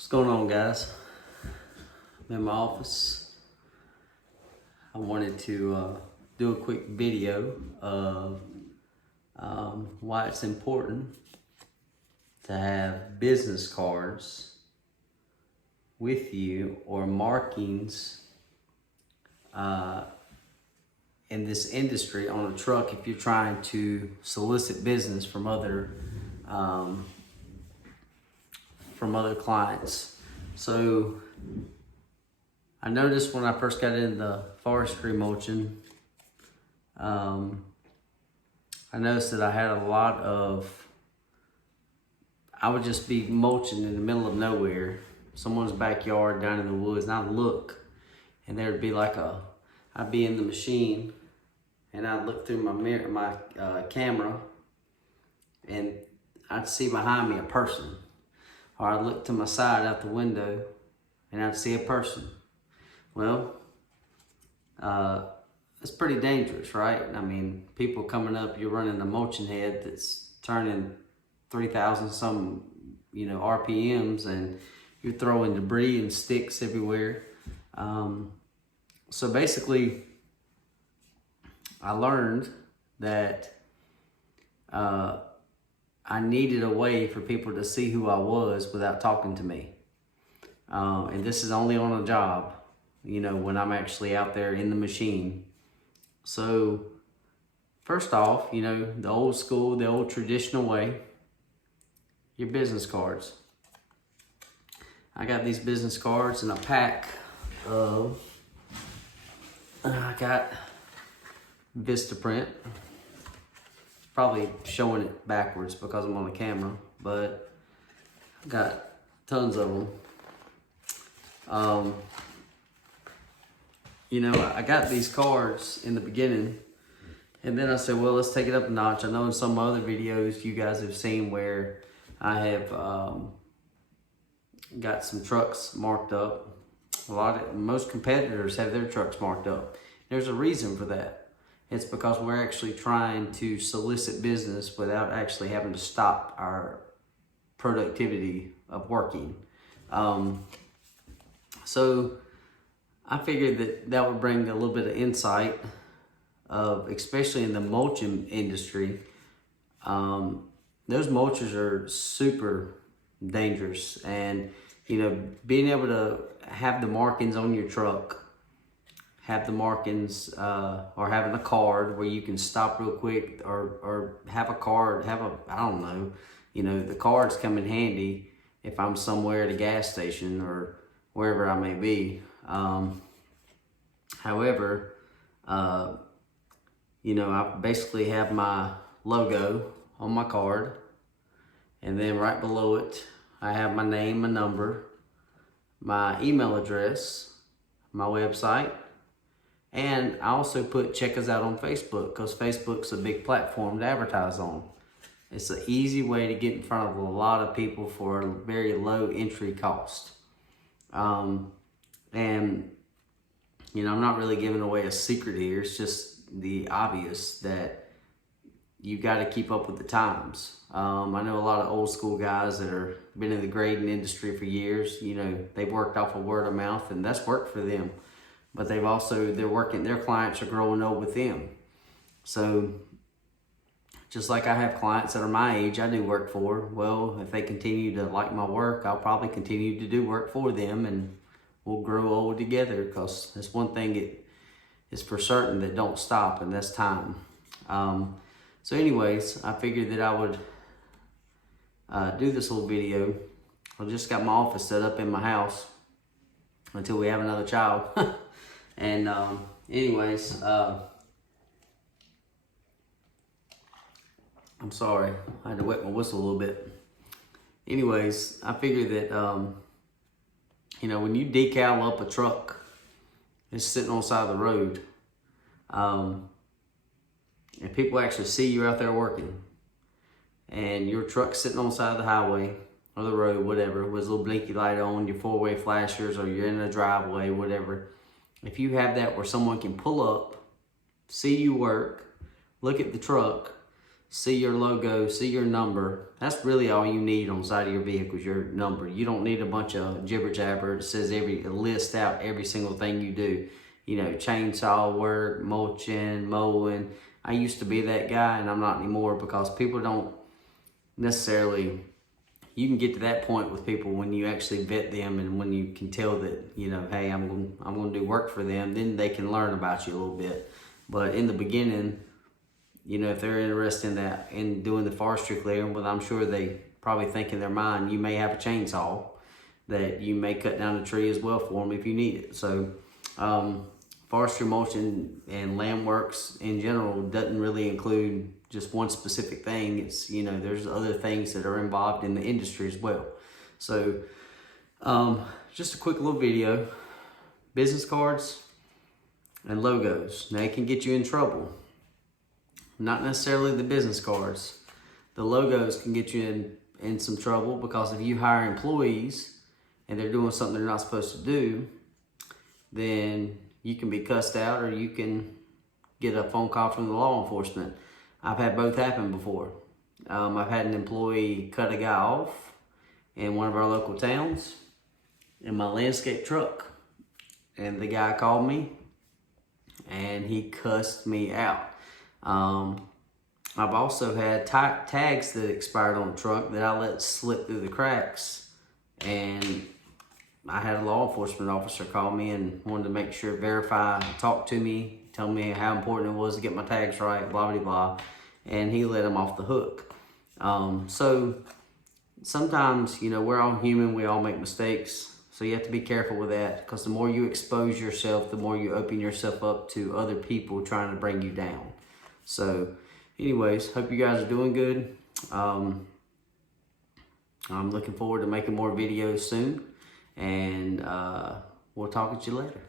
What's going on, guys? I'm in my office. I wanted to do a quick video of why it's important to have business cards with you or markings in this industry on a truck if you're trying to solicit business from other clients. So I noticed when I first got into forestry mulching, I noticed that I had a lot of, I would just be mulching in the middle of nowhere, someone's backyard down in the woods, and I'd look, and there'd be like I'd be in the machine, and I'd look through my camera, and I'd see behind me a person. Or I'd look to my side out the window and I'd see a person. Well, it's pretty dangerous, right? I mean, people coming up, you're running a mulching head that's turning 3,000 some, RPMs, and you're throwing debris and sticks everywhere. So basically, I learned that I needed a way for people to see who I was without talking to me. And this is only on a job, when I'm actually out there in the machine. So first off, the old school, the old traditional way, your business cards. I got these business cards in a pack of, I got Vistaprint. Probably showing it backwards because I'm on the camera, but I got tons of them. I got these cards in the beginning, and then I said, well, let's take it up a notch. I know in some other videos you guys have seen where I have got some trucks marked up. Most competitors have their trucks marked up. There's a reason for that. It's because we're actually trying to solicit business without actually having to stop our productivity of working. So I figured that would bring a little bit of insight of, especially in the mulching industry, those mulchers are super dangerous. And, being able to have the markings on your truck, have the markings, or having a card where you can stop real quick, or have a card, I don't know, the cards come in handy if I'm somewhere at a gas station or wherever I may be. However, I basically have my logo on my card, and then right below it, I have my name, my number, my email address, my website. And I also put check us out on Facebook, because Facebook's a big platform to advertise on. It's an easy way to get in front of a lot of people for a very low entry cost. And, I'm not really giving away a secret here. It's just the obvious that you got to keep up with the times. I know a lot of old school guys that are been in the grading industry for years. They've worked off of word of mouth, and that's worked for them. But their clients are growing old with them. So just like I have clients that are my age I do work for, well, if they continue to like my work, I'll probably continue to do work for them, and we'll grow old together, because there's one thing it is for certain that don't stop, and that's time. So anyways, I figured that I would do this little video. I just got my office set up in my house until we have another child. And anyways, I'm sorry, I had to wet my whistle a little bit. Anyways, I figured that, when you decal up a truck, it's sitting on the side of the road, and people actually see you out there working, and your truck's sitting on the side of the highway or the road, whatever, with a little blinky light on, your four-way flashers, or you're in a driveway, whatever. If you have that where someone can pull up, see you work, look at the truck, see your logo, see your number. That's really all you need on the side of your vehicle is your number. You don't need a bunch of jibber jabber. It says it lists out every single thing you do. You know, chainsaw work, mulching, mowing. I used to be that guy, and I'm not anymore, because people don't necessarily, you can get to that point with people when you actually vet them, and when you can tell that, you know, hey, I'm going to do work for them, then they can learn about you a little bit. But in the beginning, you know, if they're interested in that, in doing the forestry clearing, well, I'm sure they probably think in their mind, you may have a chainsaw that you may cut down a tree as well for them if you need it. So forestry, mulching, and land works in general doesn't really include just one specific thing. It's, you know, there's other things that are involved in the industry as well. So just a quick little video. Business cards and logos. Now, it can get you in trouble. Not necessarily the business cards. The logos can get you in some trouble, because if you hire employees and they're doing something they're not supposed to do, then you can be cussed out, or you can get a phone call from the law enforcement. I've had both happen before. I've had an employee cut a guy off in one of our local towns in my landscape truck. And the guy called me and he cussed me out. I've also had tags that expired on the truck that I let slip through the cracks, and I had a law enforcement officer call me and wanted to make sure, verify, talk to me, tell me how important it was to get my tags right, blah, blah, blah, and he let him off the hook. So sometimes, you know, we're all human, we all make mistakes, so you have to be careful with that, because the more you expose yourself, the more you open yourself up to other people trying to bring you down. So anyways, hope you guys are doing good. I'm looking forward to making more videos soon, and we'll talk to you later.